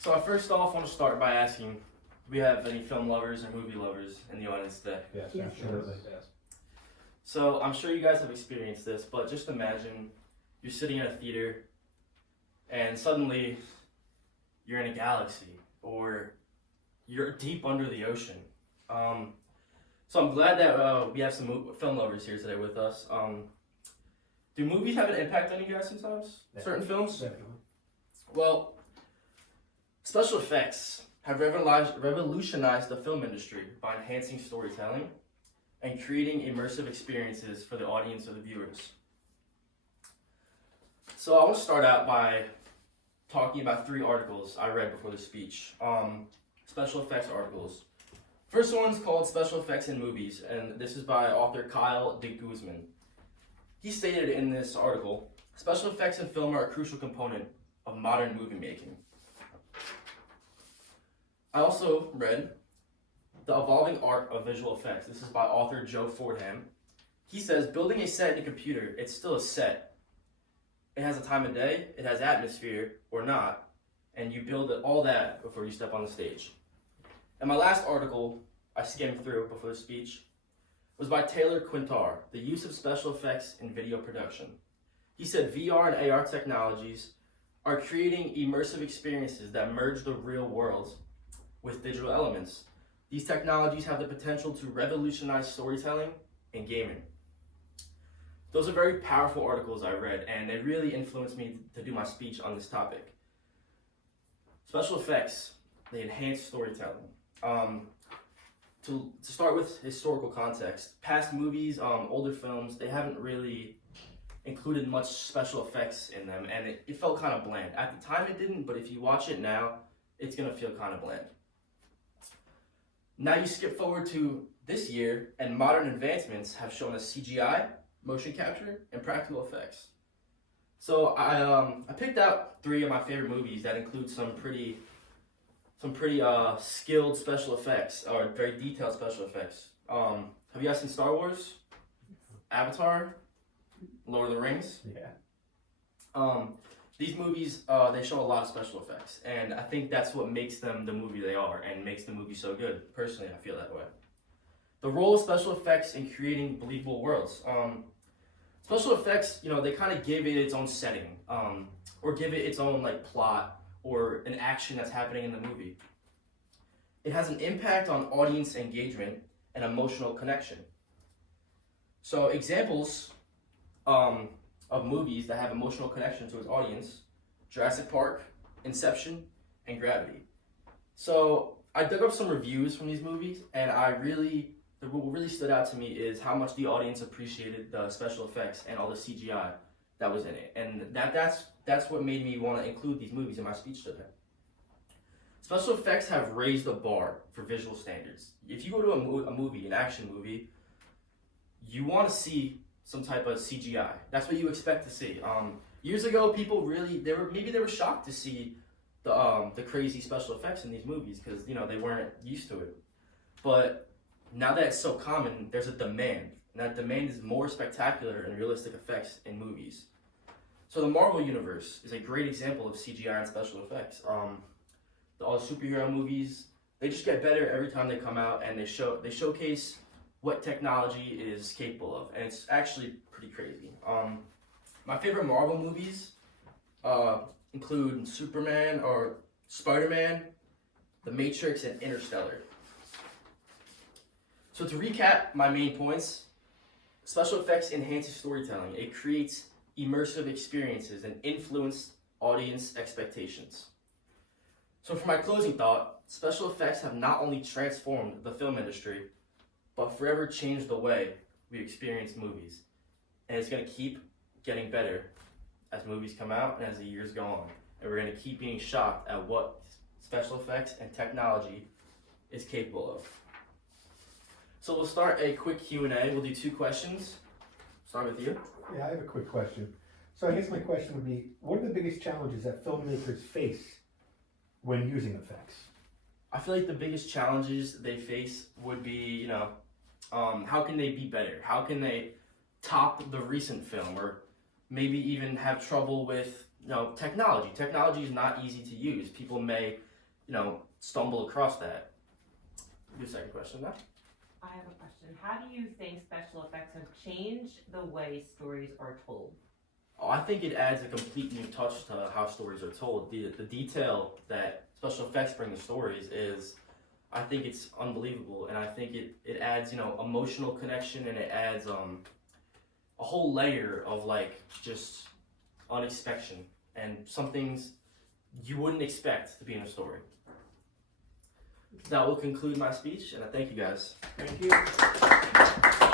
So I first off want to start by asking, do we have any film lovers or movie lovers in the audience today? Yes, Yes. absolutely. Yes. So I'm sure you guys have experienced this, but just imagine you're sitting in a theater and suddenly you're in a galaxy or you're deep under the ocean. So I'm glad that we have some film lovers here today with us. Do movies have an impact on you guys sometimes? Certain films? Definitely. Well, special effects have revolutionized the film industry by enhancing storytelling and creating immersive experiences for the audience or the viewers. So I want to start out by talking about 3 articles I read before the speech. Special effects articles. First one's called Special Effects in Movies, and this is by author Kyle de Guzman. He stated in this article, special effects in film are a crucial component of modern movie making. I also read The Evolving Art of Visual Effects. This is by author Joe Fordham. He says, building a set in a computer, it's still a set. It has a time of day, it has atmosphere, or not, and you build all that before you step on the stage. And my last article I skimmed through before the speech was by Taylor Quintar, The Use of Special Effects in Video Production. He said VR and AR technologies are creating immersive experiences that merge the real world with digital elements. These technologies have the potential to revolutionize storytelling and gaming. Those are very powerful articles I read, and they really influenced me to do my speech on this topic. Special effects, they enhance storytelling. To start with historical context, past movies, older films, they haven't really included much special effects in them, and it felt kind of bland. At the time it didn't, but if you watch it now, it's gonna feel kind of bland. Now you skip forward to this year, and modern advancements have shown us CGI, motion capture, and practical effects. So I picked out 3 of my favorite movies that include some pretty skilled special effects, or very detailed special effects. Have you guys seen Star Wars? Avatar? Lord of the Rings? Yeah. These movies, they show a lot of special effects, and I think that's what makes them the movie they are, and makes the movie so good. Personally, I feel that way. The role of special effects in creating believable worlds. Special effects, they kind of give it its own setting, or give it its own plot, or an action that's happening in the movie. It has an impact on audience engagement and emotional connection. So examples of movies that have emotional connection to its audience: Jurassic Park, Inception, and Gravity. So I dug up some reviews from these movies, and what really stood out to me is how much the audience appreciated the special effects and all the CGI that was in it. And that's what made me want to include these movies in my speech today. Special effects have raised the bar for visual standards. If you go to a movie, an action movie, you want to see some type of CGI. That's what you expect to see. Years ago, people they were shocked to see the crazy special effects in these movies because they weren't used to it. But now that it's so common, there's a demand. And that demand is more spectacular and realistic effects in movies. So the Marvel Universe is a great example of CGI and special effects. All the superhero movies, they just get better every time they come out, and they showcase what technology is capable of, and it's actually pretty crazy. My favorite Marvel movies include Superman or Spider-Man, The Matrix, and Interstellar. So to recap my main points, special effects enhances storytelling. It creates immersive experiences and influence audience expectations. So for my closing thought, special effects have not only transformed the film industry, but forever changed the way we experience movies. And it's going to keep getting better as movies come out and as the years go on. And we're going to keep being shocked at what special effects and technology is capable of. So we'll start a quick Q&A. We'll do 2 questions. Start with you. Yeah, I have a quick question. So I guess my question would be, what are the biggest challenges that filmmakers face when using effects? I feel like the biggest challenges they face would be, how can they be better? How can they top the recent film, or maybe even have trouble with, technology? Technology is not easy to use. People may stumble across that. Your second question now. I have a question. How do you think special effects have changed the way stories are told? Oh, I think it adds a complete new touch to how stories are told. The detail that special effects bring to stories is, I think it's unbelievable, and I think it adds emotional connection, and it adds a whole layer of like just unexpected and some things you wouldn't expect to be in a story. That will conclude my speech, and I thank you guys. Thank you.